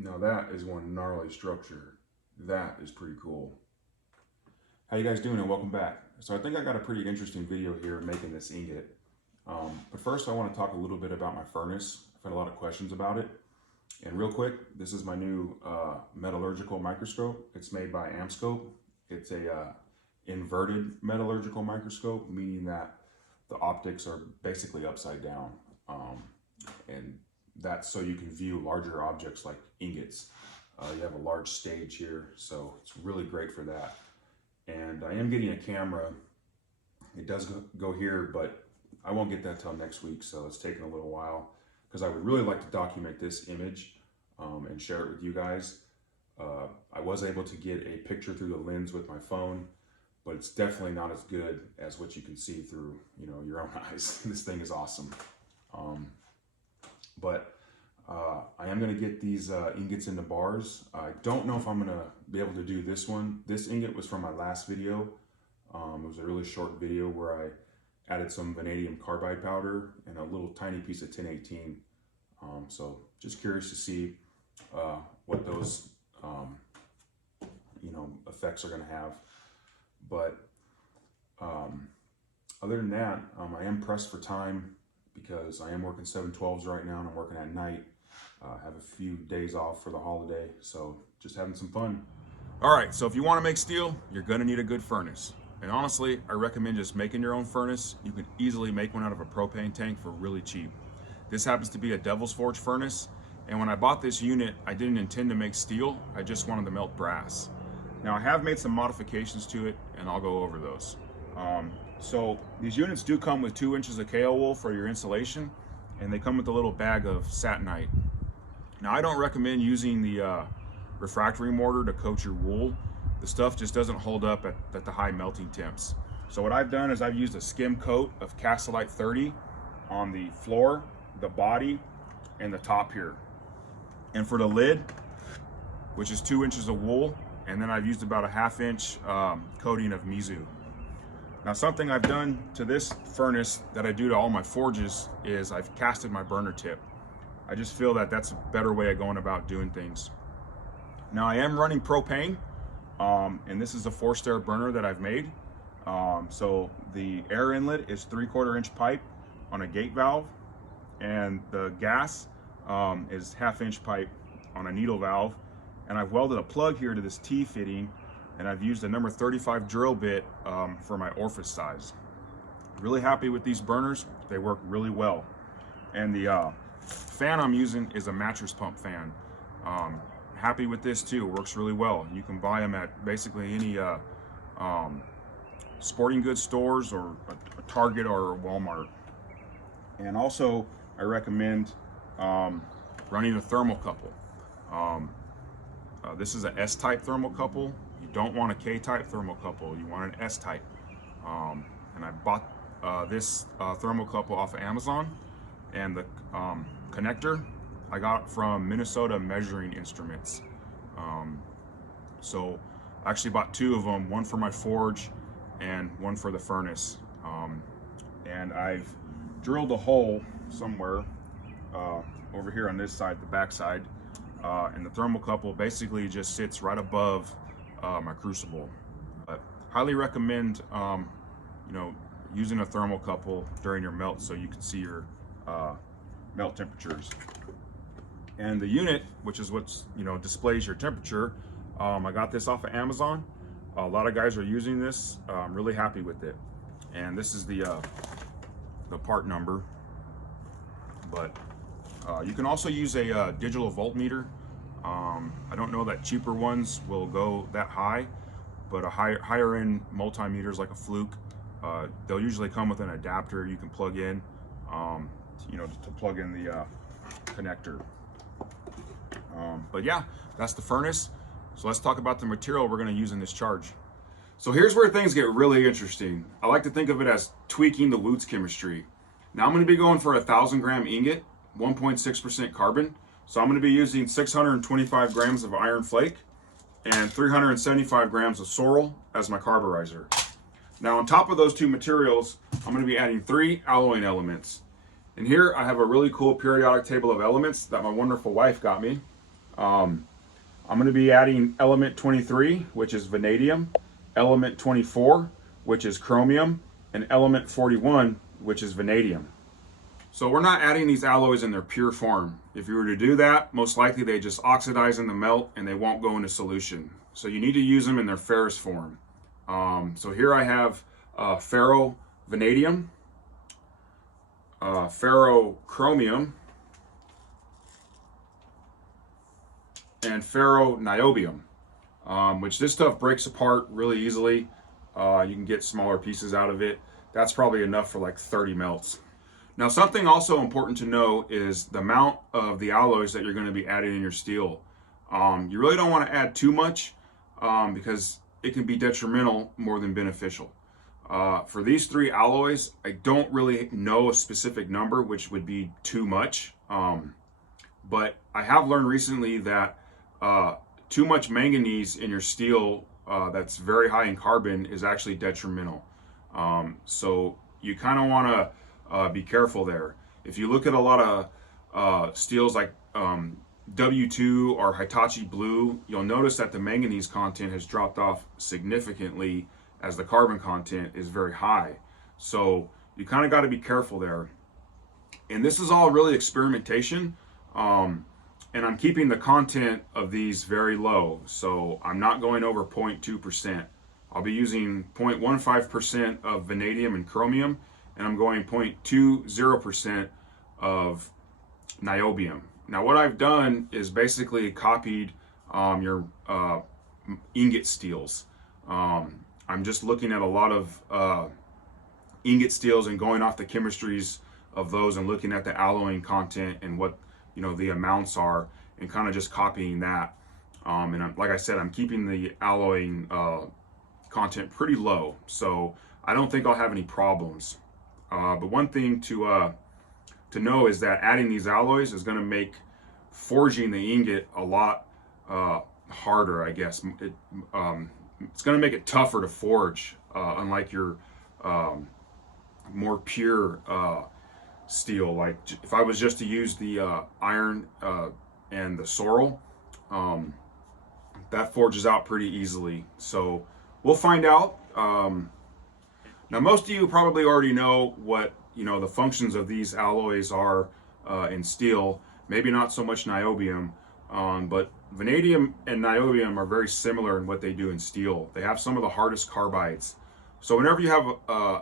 Now that is one gnarly structure. That is pretty cool. How you guys doing and welcome back. So I think I got a pretty interesting video here making this ingot. But first I want to talk a little bit about my furnace. I've had a lot of questions about it. And real quick, this is my new metallurgical microscope. It's made by Amscope. It's a inverted metallurgical microscope, meaning that the optics are basically upside down. And that's so you can view larger objects like ingots. You have a large stage here, so it's really great for that. And I am getting a camera. It does go here, but I won't get that till next week, so it's taking a little while because I would really like to document this image and share it with you guys. I was able to get a picture through the lens with my phone, but it's definitely not as good as what you can see through, your own eyes. This thing is awesome. But I am going to get these ingots into bars. I don't know if I'm going to be able to do this one. This ingot was from my last video. It was a really short video where I added some vanadium carbide powder and a little tiny piece of 1018. So just curious to see what those effects are going to have. But other than that, I am pressed for time because I am working 7/12s right now and I'm working at night. Have a few days off for the holiday, so just having some fun. All right, so if you want to make steel, you're gonna need a good furnace. And honestly, I recommend just making your own furnace. You can easily make one out of a propane tank for really cheap. This happens to be a Devil's Forge furnace, and when I bought this unit, I didn't intend to make steel, I just wanted to melt brass. Now I have made some modifications to it, and I'll go over those. So these units do come with 2 inches of KO wool for your insulation, and they come with a little bag of satinite. Now I don't recommend using the refractory mortar to coat your wool. The stuff just doesn't hold up at the high melting temps. So what I've done is I've used a skim coat of Castellite 30 on the floor, the body, and the top here. And for the lid, which is 2 inches of wool, and then I've used about a 1/2 inch coating of Mizu. Now something I've done to this furnace that I do to all my forges is I've casted my burner tip. I just feel that that's a better way of going about doing things. Now I am running propane, and this is a forced air burner that I've made. So the air inlet is 3/4 inch pipe on a gate valve, and the gas is 1/2 inch pipe on a needle valve. And I've welded a plug here to this T fitting, and I've used a number 35 drill bit for my orifice size. Really happy with these burners. They work really well. And the fan I'm using is a mattress pump fan. Happy with this too, works really well. You can buy them at basically any sporting goods stores or a Target or a Walmart. And also I recommend running a thermocouple. This is an S-type thermocouple. You don't want a K-type thermocouple, you want an S-type. And I bought this thermocouple off of Amazon, and the connector I got from Minnesota Measuring Instruments. So I actually bought 2 of them, one for my forge and one for the furnace. And I've drilled a hole somewhere over here on this side, the back side, and the thermocouple basically just sits right above my crucible. But highly recommend using a thermocouple during your melt so you can see your melt temperatures. And the unit, which is what's displays your temperature, I got this off of Amazon. A lot of guys are using this. I'm really happy with it. And this is the part number. But you can also use a digital voltmeter. I don't know that cheaper ones will go that high, but a higher end multimeters like a Fluke, they'll usually come with an adapter you can plug in, to plug in the connector. But yeah, that's the furnace. So let's talk about the material we're going to use in this charge. So here's where things get really interesting. I like to think of it as tweaking the Wootz chemistry. Now I'm going to be going for a 1,000 gram ingot, 1.6% carbon. So I'm going to be using 625 grams of iron flake and 375 grams of sorrel as my carburizer. Now on top of those 2 materials, I'm going to be adding 3 alloying elements. And here I have a really cool periodic table of elements that my wonderful wife got me. I'm going to be adding element 23, which is vanadium, element 24, which is chromium, and element 41, which is vanadium. So we're not adding these alloys in their pure form. If you were to do that, most likely they just oxidize in the melt and they won't go into solution. So you need to use them in their ferrous form. So here I have ferro-vanadium, ferro-chromium, and ferro-niobium, which this stuff breaks apart really easily. You can get smaller pieces out of it. That's probably enough for like 30 melts. Now, something also important to know is the amount of the alloys that you're going to be adding in your steel. You really don't want to add too much because it can be detrimental more than beneficial. For these three alloys, I don't really know a specific number, which would be too much. But I have learned recently that too much manganese in your steel that's very high in carbon is actually detrimental. So you kind of want to be careful there. If you look at a lot of steels like W2 or Hitachi Blue, you'll notice that the manganese content has dropped off significantly as the carbon content is very high. So you kind of got to be careful there. And this is all really experimentation. And I'm keeping the content of these very low. So I'm not going over 0.2%. I'll be using 0.15% of vanadium and chromium, and I'm going 0.20% of niobium. Now what I've done is basically copied your ingot steels. I'm just looking at a lot of ingot steels and going off the chemistries of those and looking at the alloying content and what the amounts are, and kind of just copying that. And like I said, I'm keeping the alloying content pretty low, so I don't think I'll have any problems. But one thing to know is that adding these alloys is going to make forging the ingot a lot harder, I guess. It's going to make it tougher to forge, unlike your more pure steel. Like if I was just to use the iron and the sorrel, that forges out pretty easily. So we'll find out. Now most of you probably already know what the functions of these alloys are in steel. Maybe not so much niobium, but vanadium and niobium are very similar in what they do in steel. They have some of the hardest carbides. So whenever you have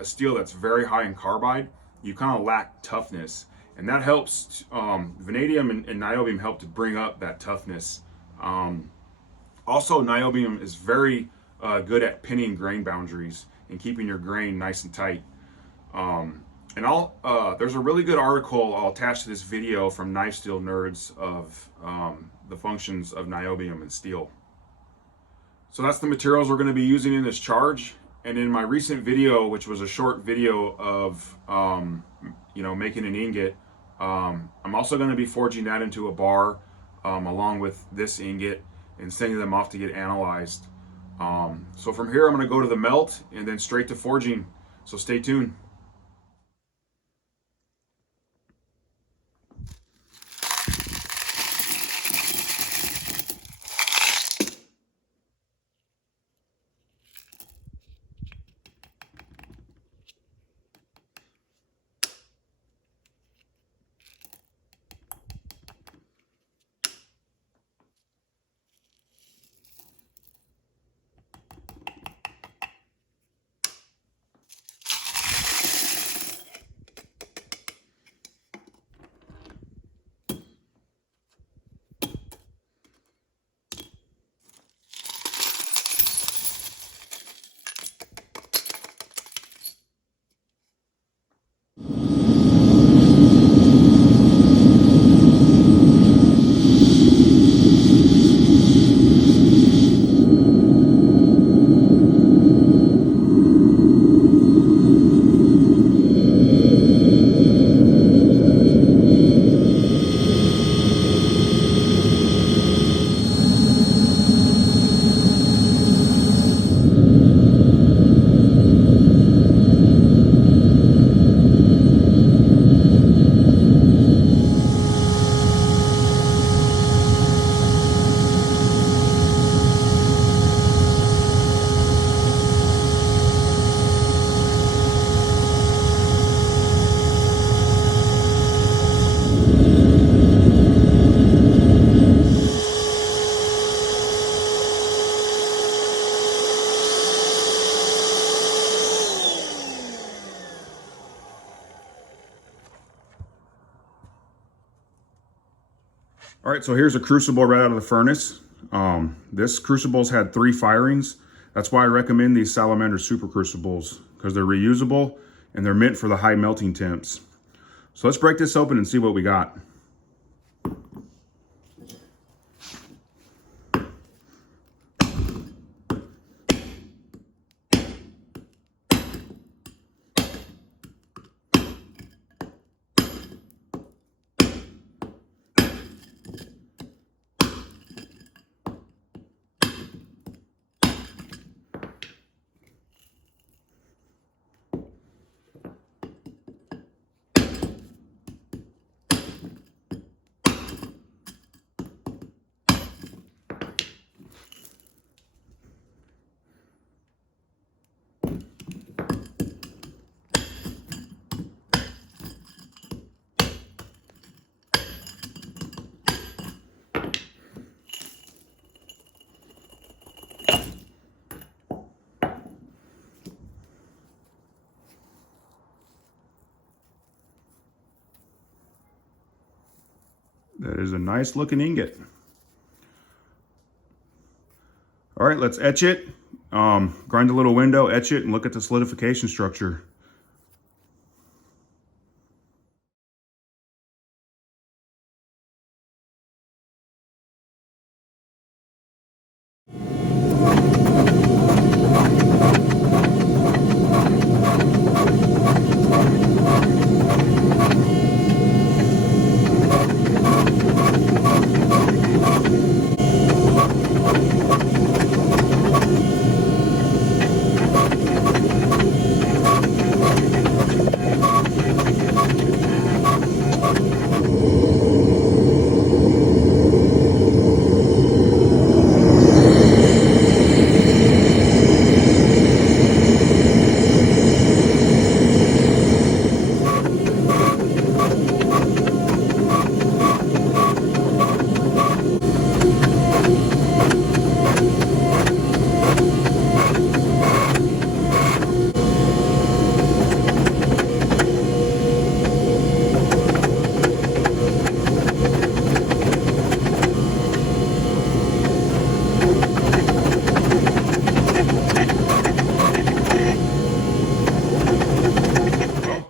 a steel that's very high in carbide, you kind of lack toughness, and that helps. Vanadium and niobium help to bring up that toughness. Also, niobium is very good at pinning grain boundaries and keeping your grain nice and tight. There's a really good article I'll attach to this video from Knife Steel Nerds of the functions of niobium and steel. So that's the materials we're going to be using in this charge. And in my recent video, which was a short video of making an ingot, I'm also going to be forging that into a bar along with this ingot and sending them off to get analyzed. So from here, I'm going to go to the melt and then straight to forging. So stay tuned. All right, so here's a crucible right out of the furnace. This crucible's had 3 firings. That's why I recommend these Salamander Super Crucibles, because they're reusable and they're meant for the high melting temps. So let's break this open and see what we got. That is a nice looking ingot. All right, let's etch it. Grind a little window, etch it, and look at the solidification structure.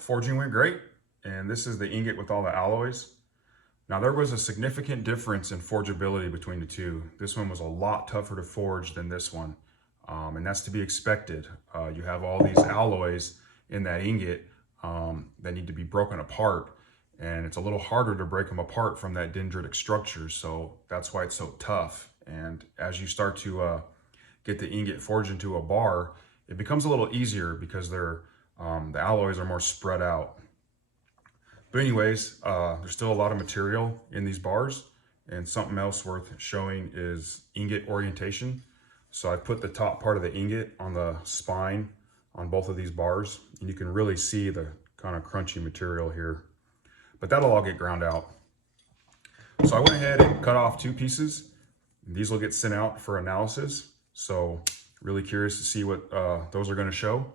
Forging went great, and this is the ingot with all the alloys. Now there was a significant difference in forgeability between the two. This one was a lot tougher to forge than this one, and that's to be expected. You have all these alloys in that ingot that need to be broken apart, and it's a little harder to break them apart from that dendritic structure, so that's why it's so tough. And as you start to get the ingot forged into a bar, it becomes a little easier because the alloys are more spread out. But anyways, there's still a lot of material in these bars, and something else worth showing is ingot orientation. So I put the top part of the ingot on the spine on both of these bars, and you can really see the kind of crunchy material here. But that'll all get ground out. So I went ahead and cut off 2 pieces. These will get sent out for analysis. So really curious to see what those are going to show.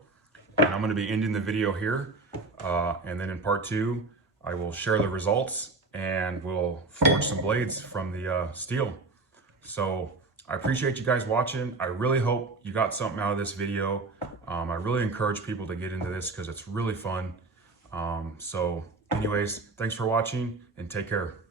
And I'm going to be ending the video here. And then in part 2, I will share the results and we'll forge some blades from the steel. So I appreciate you guys watching. I really hope you got something out of this video. I really encourage people to get into this because it's really fun. So anyways, thanks for watching and take care.